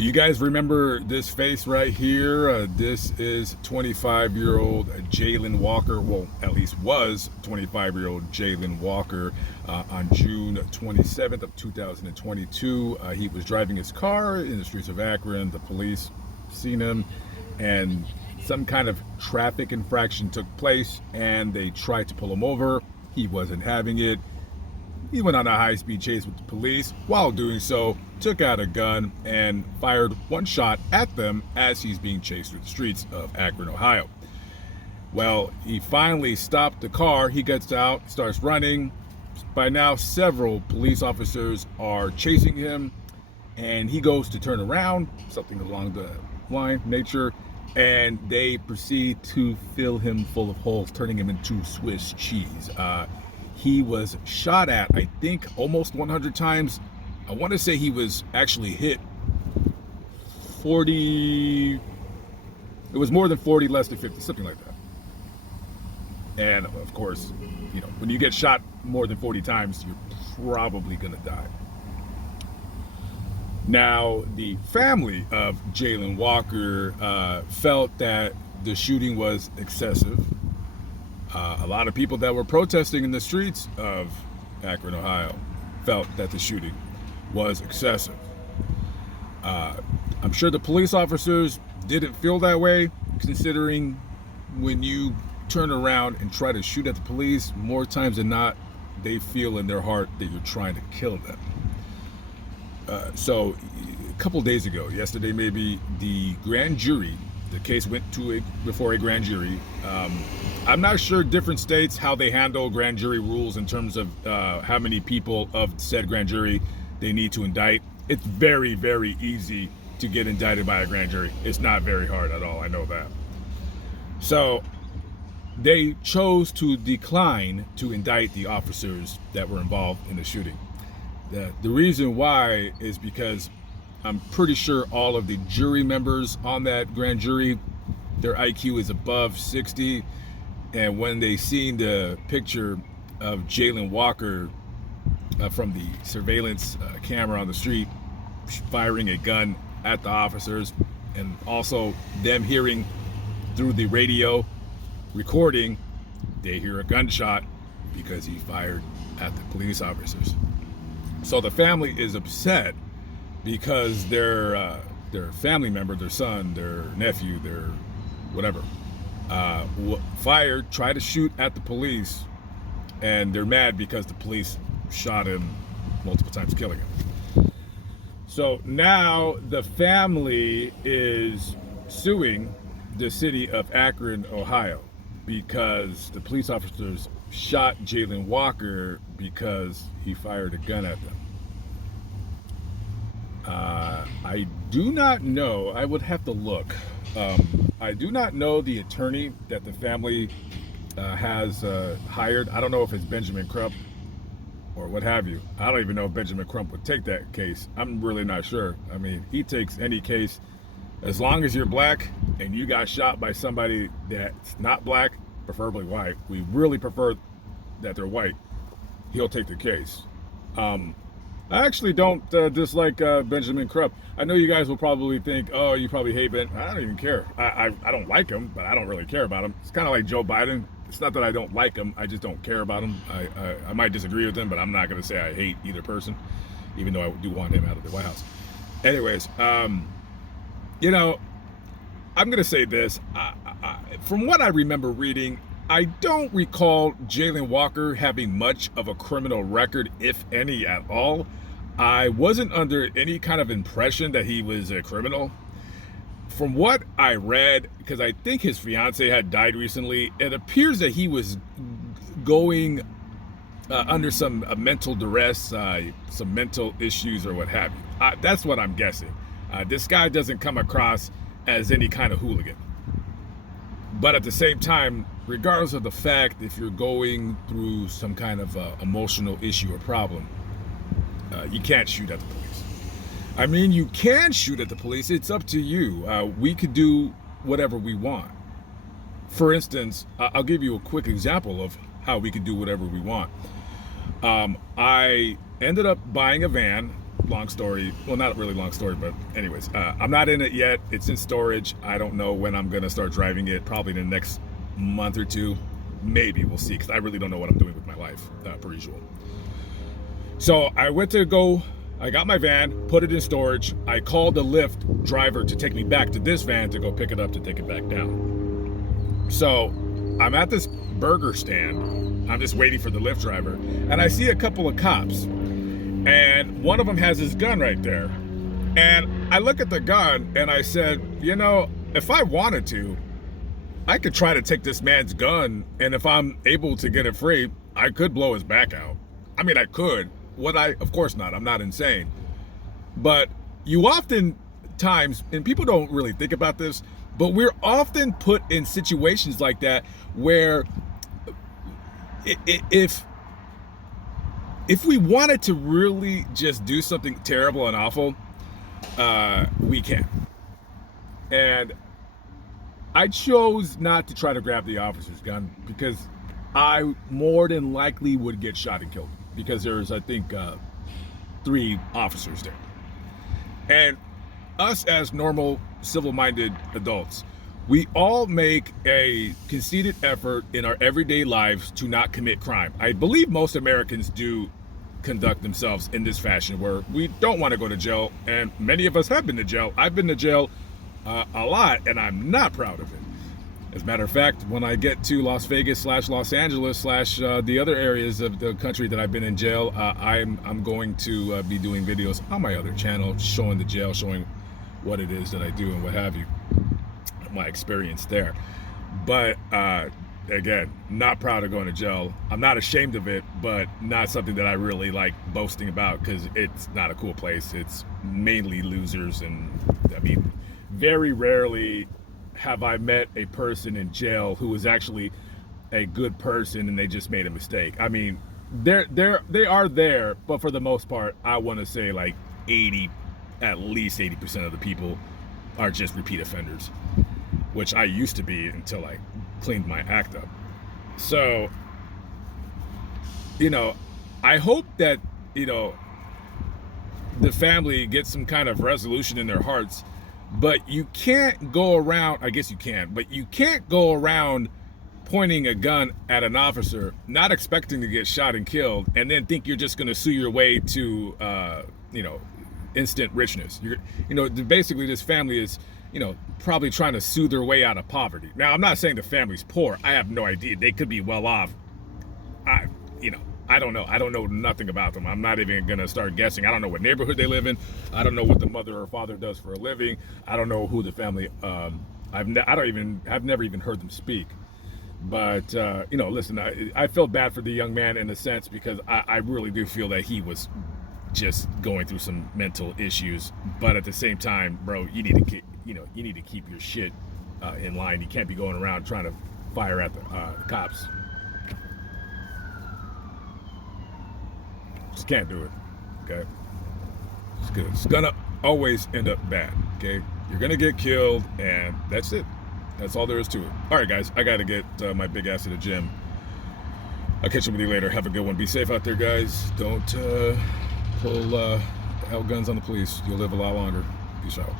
Do you guys remember this face right here? This is 25-year-old Jayland Walker. Well, at least was 25-year-old Jayland Walker on June 27th of 2022. He was driving his car in the streets of Akron. The police seen him, and some kind of traffic infraction took place, and they tried to pull him over. He wasn't having it. He went on a high-speed chase with the police. While doing so, took out a gun and fired one shot at them as he's being chased through the streets of Akron, Ohio. Well, he finally stopped the car. He gets out, starts running. By now, several police officers are chasing him, and he goes to turn around, something along the line, nature, and they proceed to fill him full of holes, turning him into Swiss cheese. He was shot at, I think, almost 100 times. I want to say he was actually hit 40, it was more than 40, less than 50, something like that. And of course, you know, when you get shot more than 40 times, you're probably gonna die. Now, the family of Jayland Walker felt that the shooting was excessive. A lot of people that were protesting in the streets of Akron, Ohio, felt that the shooting was excessive. I'm sure the police officers didn't feel that way, considering when you turn around and try to shoot at the police, more times than not, they feel in their heart that you're trying to kill them. So a couple days ago, yesterday maybe, the grand jury, the case went before a grand jury. I'm not sure different states how they handle grand jury rules in terms of how many people of said grand jury they need to indict. It's very, very easy to get indicted by a grand jury. It's not very hard at all, I know that. So they chose to decline to indict the officers that were involved in the shooting. The reason why is because I'm pretty sure all of the jury members on that grand jury, their IQ is above 60. And when they seen the picture of Jayland Walker from the surveillance camera on the street firing a gun at the officers, and also them hearing through the radio recording, they hear a gunshot because he fired at the police officers. So the family is upset because their family member, their son, their nephew, their whatever, tried to shoot at the police, and they're mad because the police shot him multiple times, killing him. So now the family is suing the city of Akron, Ohio, because the police officers shot Jayland Walker because he fired a gun at them. I do not know, I would have to look. I do not know the attorney that the family has hired. I don't know if it's Benjamin Crump or what have you. I don't even know if Benjamin Crump would take that case. I'm really not sure. I mean, he takes any case. As long as you're black and you got shot by somebody that's not black, preferably white, we really prefer that they're white, he'll take the case. I actually don't dislike Benjamin Crump. I know you guys will probably think, oh, you probably hate Ben. I don't even care. I don't like him, but I don't really care about him. It's kind of like Joe Biden. It's not that I don't like him, I just don't care about him. I might disagree with him, but I'm not going to say I hate either person, even though I do want him out of the White House. Anyways, you know, I'm going to say this. From what I remember reading, I don't recall Jayland Walker having much of a criminal record, if any at all. I wasn't under any kind of impression that he was a criminal. From what I read, because I think his fiance had died recently, it appears that he was going under some mental duress, some mental issues or what have you. That's what I'm guessing. This guy doesn't come across as any kind of hooligan. But at the same time, regardless of the fact if you're going through some kind of emotional issue or problem, you can't shoot at the police. I mean, you can shoot at the police. It's up to you. We could do whatever we want. For instance, I'll give you a quick example of how we could do whatever we want. I ended up buying a van long story. Well, not really long story, but anyways, I'm not in it yet. It's in storage. I don't know when I'm going to start driving it. Probably in the next month or two. Maybe, we'll see, because I really don't know what I'm doing with my life, per usual. So I went to go, I got my van, put it in storage. I called the Lyft driver to take me back to this van to go pick it up to take it back down. So I'm at this burger stand. I'm just waiting for the Lyft driver, and I see a couple of cops, and one of them has his gun right there. And I look at the gun and I said, you know, if I wanted to, I could try to take this man's gun, and if I'm able to get it free, I could blow his back out. I mean, I could. Would I? Of course not. I'm not insane. But you often times, and people don't really think about this, but we're often put in situations like that where if we wanted to really just do something terrible and awful, we can. And I chose not to try to grab the officer's gun because I more than likely would get shot and killed, because there's, I think, 3 officers there. And us as normal civil-minded adults, we all make a conceited effort in our everyday lives to not commit crime. I believe most Americans do conduct themselves in this fashion where we don't want to go to jail, and many of us have been to jail. I've been to jail a lot, and I'm not proud of it. As a matter of fact, when I get to Las Vegas / Los Angeles / the other areas of the country that I've been in jail, I'm going to be doing videos on my other channel showing the jail, showing what it is that I do and what have you, my experience there. But again, not proud of going to jail. I'm not ashamed of it, but not something that I really like boasting about, because it's not a cool place. It's mainly losers, and I mean, very rarely have I met a person in jail who was actually a good person and they just made a mistake. I mean, they are there, but for the most part, I want to say like at least 80% of the people are just repeat offenders, which I used to be until I cleaned my act up. So, you know, I hope that, you know, the family gets some kind of resolution in their hearts. But you can't go around, I guess you can, but you can't go around pointing a gun at an officer, not expecting to get shot and killed, and then think you're just going to sue your way to, you know, instant richness. Basically this family is, you know, probably trying to sue their way out of poverty. Now, I'm not saying the family's poor. I have no idea. They could be well off. I don't know. I don't know nothing about them. I'm not even going to start guessing. I don't know what neighborhood they live in. I don't know what the mother or father does for a living. I don't know who the family, I've never even heard them speak. But, you know, listen, I felt bad for the young man in a sense, because I really do feel that he was just going through some mental issues. But at the same time, bro, you need to keep your shit in line. You can't be going around trying to fire at the cops. Just can't do it, okay? It's good. It's gonna always end up bad, okay? You're gonna get killed, and that's it. That's all there is to it. All right, guys, I gotta get my big ass to the gym. I'll catch up with you later. Have a good one. Be safe out there, guys. Don't pull out guns on the police. You'll live a lot longer. Peace out.